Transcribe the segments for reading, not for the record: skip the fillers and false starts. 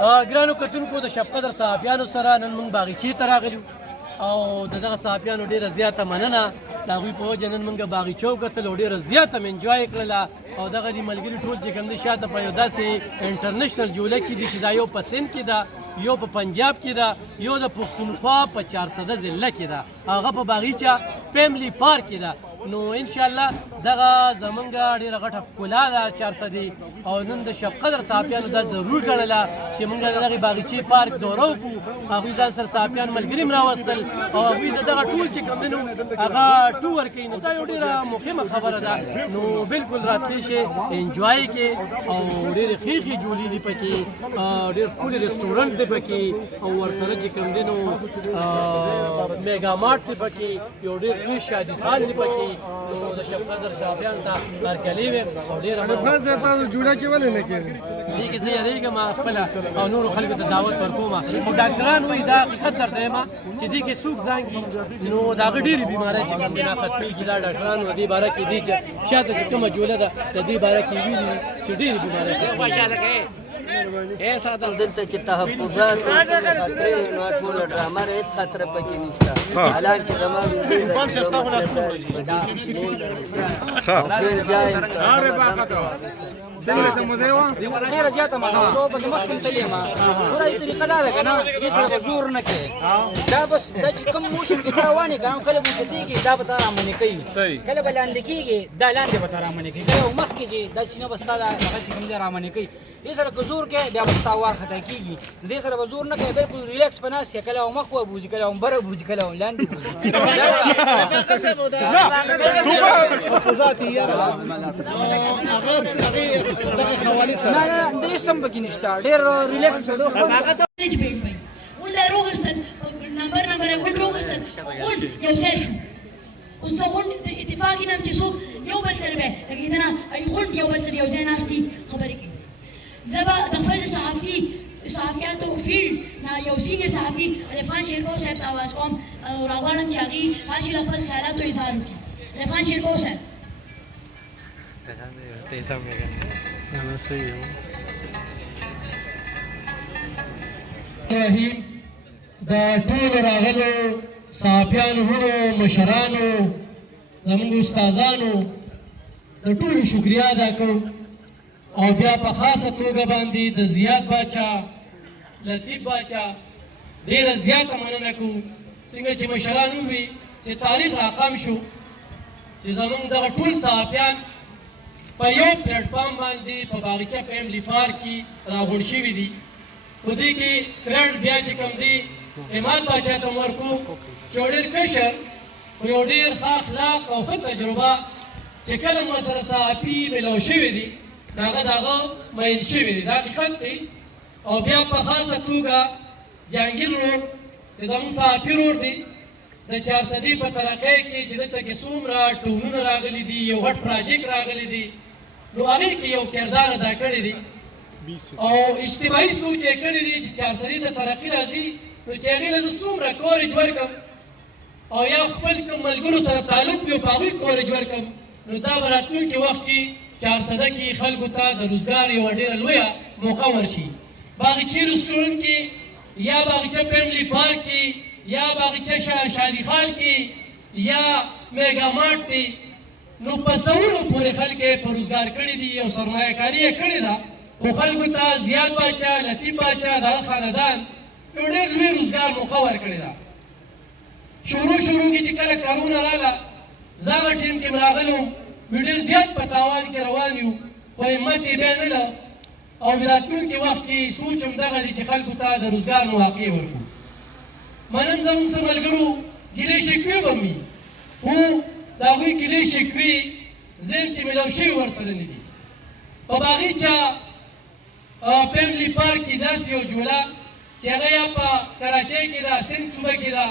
ګرانو کتونکو د شب قدر صحافیانو سره نن موږ باغچې ته راغلي او د دغه صحافیانو ډېره زیاته مننه د هغوی په وجه نن موږ باغچه وکتل او ډېره زیاته مې انجوای کړله او دغه دي ملګري ټول چې کوم دي شاته په یو داسې انټرنیشنل جوله کې دي چې دا یو په سند کې ده یو په پنجاب کې ده یو د پښتونخوا په 400 ضلع کې ده هغه په باغچه فیملی پارک کې ده نو ان شاء الله دغه زمونږ ډیره غټه ښکلا ده 400 او نن د شب قدر صحافیانو دا ضرور ګڼله چې موږ د دغې باغچې پارک دوره وکړو هغوی ځان سره صحافیان ملګري هم راوستل او هغوی د دغه ټول چې کوم دی نو هغه ټور کوي نو دا یو ډېره مهمه خبره ده نو بالکل راتلی شئ انجوای کې او ډېرې ښې ښې جولې دي پکې ډېر ښکلي رسټورنټ دی پکې او ورسره چې کوم دی نو میګا مارټ دی پکې یو ډېر ښه شادي خان دی پکې نو د شب قدر صحافیانو ته هرکلي ویم او ډېره خان صاحب تاسو جوړه کې ولې نه کېږي دې کې زه یېرېږم خپله او نورو خلکو ته دعوت ورکوم خو ډاکټران وایي دا حقیقت درته یم چې دې کې څوک ځان کړي نو د هغه ډېرې بیمارۍ چې کوم دي نه ختمېږي دا ډاکټران په دې باره کې دي چې شاته چې کومه جوله ده د دې باره کې ویلي دي چې ډېرې بیمارۍ دلته چې تحفظات او خطرې نو ټول ډرامه هیڅ خطر پکې نشته حالانکه زما ډېره زیاته موضوع پکې مخکې تللې ما ګوره یې طریقه دا ده که نه دې سره به زور نه کوې دا بس دا چې کوم موشن کې ته روان یې که نه کله به اوچتېږي دا به تا رامنې کوي کله به لاندې کېږي دا لاندې به تا رامنې کوي کله به مخکې چې دا سینه به ستا هغه چې کوم دی رامنې کوي دې سره که زور کوې بیا به ستا وارخطا کېږي دې سره به زور نه کوې بالکل ریلیکس په ناست یې کله به مخ وبوځي کله به بره بوځي کله به لاندې نه نه د اسم پکې نشته ډېر ریلیکس ولا روغستن نمبر روغستن یو ځای شو اوس د غونډ اتفاقي نام چې څوک یو بل سره به لګېدنه غونډ یو بل سره یو ځای ناستي خبرې کوي زه به د خپل صحافیاتو فیلډ نه یو سینیر صحافي عرفان شیرکو صاحب ته آواز کوم او راغواړم چې هغې راشي د خپل خیالاتو اظهار وکړي عرفان شیرکو صاحب رحیم د ټولو راغلو صحافیانو وروڼو مشرانو زموږ استادانو د ټولو شکریه ادا کوم او بیا په خاصه توګه باندې د زیات باچا لطیف باچا ډېره زیاته مننه کوو څنګه چې مشران ووي چې تاریخ راقم شو چې زموږ دغه ټول صحافیان په یو پلیټفارم باندې په باغچه فیملی پارک کې راغونډ شوي دي په دې کې کرډ بیا چې کوم دی عماد باچا ته ورکو چې یو ډېر کشر خو یو ډېر ښه اخلاق او ښه تجربه چې کله مو سره صحافي میلاو شوي دي د هغه مین شوي دي دا حقیقت دی او بیا په خاصه توګه جهانګیر روډ چې زموږ صحافي روډ دی د 400 په ترقۍ کې چې دلته کې څومره ټونونه راغلي دي یو غټ پراجیکټ راغلی دی نو هغې کې یو کردار ادا کړی دی او اجتماعي سوچ یې کړی دی چې 400 ته ترقي راځي نو چې هغې له زه څومره کورج ورکړم او یا خپل کوم ملګرو سره تعلق وي په هغوی کورج ورکړم نو دا به راتلونکي وخت کې 400 کې خلکو ته د روزګار یوه ډېره لویه موقع ورشي باغچې رسټورنټ کې یا باغچه فیملی پارک کې یا باغچه شادي خان کې یا میګا مارټ دی نو په سوونو پورې خلک یې په روزګار کړي دي او سرمایه کاري یې کړې ده خو خلکو ته زیات باچا لطیف باچا دغه خاندان یو ډېر لوی روزګار موقع ورکړې ده شروع کې چې کله کرونا راغله زه هغه ټیم کې راغلی وم ډېر زیات په تاوان کې روان یو خو همت یې بیا نه له او د راتلونکي وخت کې سوچ هم دغه دی چې خلکو ته د روزګار مواقع ورکړو منن زموږ سره ملګرو ګیلې شکوې به وي خو د هغوی ګیلې شکوې زه چې میلاو شوي ورسره نه دي په باغچه فیملی پارک کې داسې یو جوله چې هغه یا په کراچۍ کې ده سند صوبه کې ده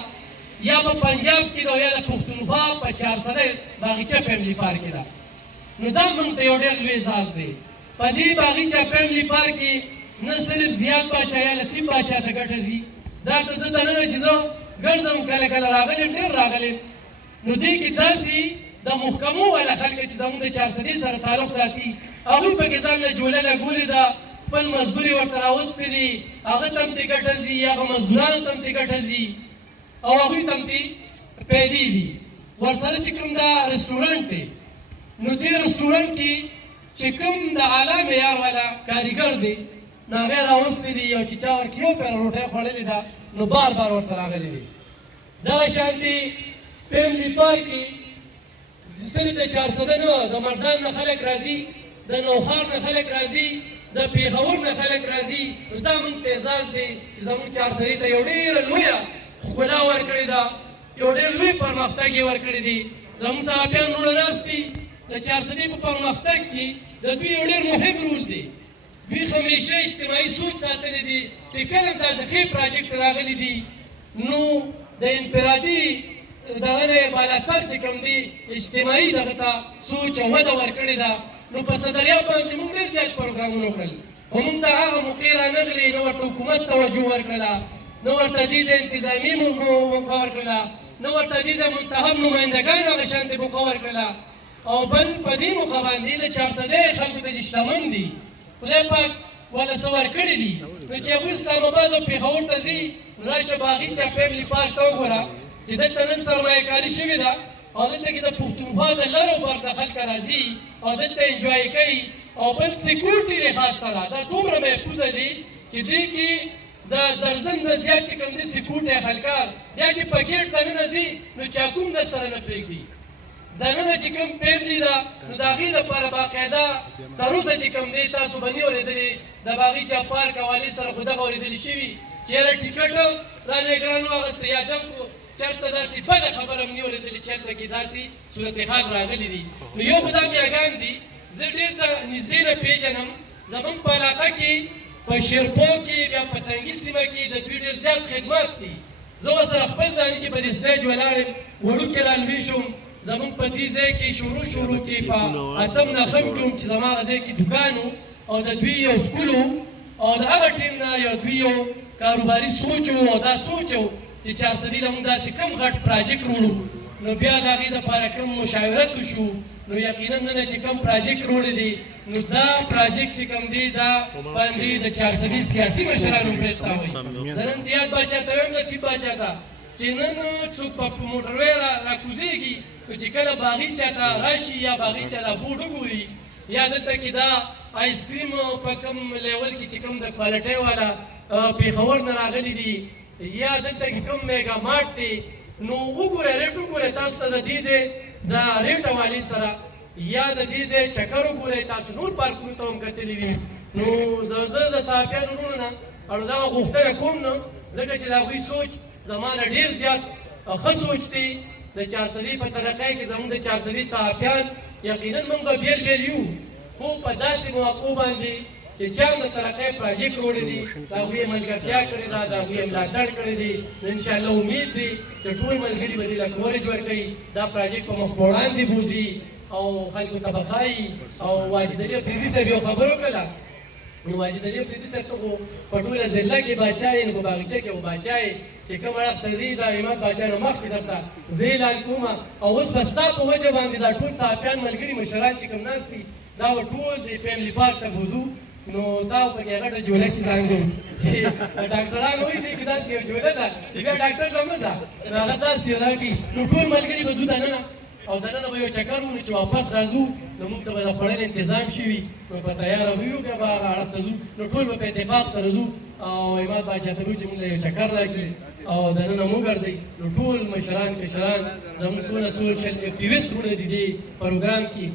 یا په پنجاب کې ده یا د پښتونخوا په 400 باغچه فیملی پارک کې ده نو دا موږ ته یو ډېر لوی احساس دی په دې باغچه فیملی پارک کې نه صرف زیات باچا یا لطیف باچا ته ګټه ځي دا ته زه دننه چې زه ګرځم کله راغلم ډېر راغلم نو دې کې داسې د محکمو والا خلک چې زموږ د 400 سره تعلق ساتي هغوی پکې ځان له جوله لګولې ده خپل مزدوري ورته راوستې دي هغه ته هم ترې ګټه ځي هغه مزدورانو ته هم ترې ګټه ځي او هغوی ته هم ترې پیدې دي ورسره چې کوم دا رسټورنټ دی نو دې رسټورنټ کې چې کوم د اعلی معیار والا کاریګر دی نو هغه یې راوستې دي او چې چا ورکې یو پیاله روټۍ خوړلې ده نو بار بار ورته راغلی دی دغه شانتې فیملی پارک کې صرف د 400 نه د مردان نه خلک راځي د نوښار نه خلک راځي د پېښور نه خلک راځي نو دا موږ ته اعزاز دی چې زموږ 400 ته یو ډېره لویه ښکلا ورکړې ده یو ډېر لوی پرمختګ یې ورکړی دی زموږ صحافیان وروڼه ناست دي د 400 په پرمختګ کې د دوی یو ډېر مهم رول دی دوی همیشه اجتماعي سوچ ساتلی دی چې کله دا ضخیم پراجکټ راغلی دی نو د انفرادي دغه نه بالاتر چې کوم دی اجتماعي دغه ته سوچ او وده ورکړې ده نو په صدریاب باندې موږ ډېر زیات پروګرامونه وکړل خو موږ ته هغه موقع رانغلې نه ورته حکومت توجه ورکړله نه ورته دې د انتظامي موقع ورکړله نه ورته دې د منتخب نمایندګانو هغه شانتې موقع ورکړله او بل په دې موقع باندې د 400 خلکو ته چې شتمن دي خدای پاک ولا څه ورکړي دي نو چې هغوی اسلام آباد او پېښور ته ځي نو راشه باغیچه فیملی پارک ته وګوره چې دلته نن سرمایه‌کاري شوې ده او دلته کې د پښتونخوا د لر او بر د خلک راځي او دلته انجوای کوي او بل سکیورټي لحاظ سره دا دومره محفوظه دي چې دې کې د درزن نه زیات چې کوم دي سکیورټي خلکار بیا چې په ګیټ دننه ځي نو چاکو هم درسره نه پرېږدي دننه چې کوم فیملی ده نو د هغې دپاره باقاعده تر اوسه چې کوم دی تاسو به نه اورېدلې د باغیچه پارک حوالې سره خو دغه اورېدلې شوي چې یاره ټیکټ رانه ګران واخېسته یا دم کو چېرته داسې بده خبره هم نه اورېدلې چېرته کې داسې صورتحال راغلی دي نو یو خو دا میاګان دي زه ډېر ته نږدې نه پېژنم زموږ په علاقه کې په شیرپو کې بیا په تنګي سیمه کې د دوی ډېر زیات خدمات دي زه ورسره خپل ځاني چې په دې سټیج ولاړ یم وړوکی رالوی شوم زموږ په دې ځای کې شروع کې په اتم نخم کې هم چې زما هغه ځای کې دوکان او د دوی یو سکول او د هغه ټیم نه یو دوی یو کاروباري سوچ او دا سوچ چې 400 له موږ داسې کم غټ پراجیکټ وړو نو بیا د هغې دپاره کوم مشاورت وشو نو یقینا نن چې کوم پراجیکټ وړی دی نو دا پراجیکټ چې کوم دی دا باندې د 400 سیاسي مشرانو مرسته وایي زه نن زیات باچا ته وایم لطیف باچا ته چې نن څوک په موټروی راکوزېږي نو چې کله باغیچه ته راشي یا باغیچه ته بورډ وګوري یا دلته کې دا آیسکریم په کوم لیول کې چې کوم د کوالټۍ والا پېښور نه راغلي دي یا دلته کې کوم میګا مارټ دی نو وګورئ ریټ وګورئ تاسو ته د دې ځای د ریټ حوالې سره یا د دې ځای چکر وګورئ تاسو نور پارکونو ته هم کتلي وي نو زه د صحافیانو وروڼو نه او دغه غوښتنه کوم نه ځکه چې د هغوی سوچ زما نه ډېر زیات ښه سوچ دی د 400 په طریقه کې زموږ د 400 صحافیان یقینا موږ به بیل بیل یو خو په داسې مواقعو باندې چې چا هم د ترقۍ پراجیکټ وړی دي د هغوی یې ملګرتیا کړې ده د هغوی یې ملاتړ کړی دی نو انشاءالله امید دی چې ټول ملګري به دې له کوریج ورکوي دا پراجیکټ په مخ په وړاندې بوځي او خلکو ته به ښایي او واجد علي افریدي صاحب یو خبر وکړله نو واجد علي افریدي صاحب ته خو په ټوله ضلع کې باچا یې نو په باغچه کې خو باچا یې چې کوم اړخ ته ځي دا عماد باچا نه مخکې درته زه اعلان کوم او اوس به ستا په وجه باندې دا ټول صحافیان ملګري مشران چې کوم ناست دي دا به ټول د فیملی پارک ته بوځو نو دا په کې غټه جوړه کې ځانګو چې ډاکټران وایي چې دا یو جوړه ده چې بیا ډاکټر ته نه ځه هغه تاسو راځي نو ټول ملګري به ځو دننه او دننه به یو چکر ونی چې واپس راځو نو موږ ته به د خوړل تنظیم شوي نو په تیاره به یو که به هغه اړخ ته ځو نو ټول به په اتفاق سره ځو او عماد باچا ته به چې موږ له یو چکر راکړي او دننه مو ګرځئ نو ټول مشران کشران زموږ څونه سوشل اکټیویسټ وروڼه دي دې پروګرام کې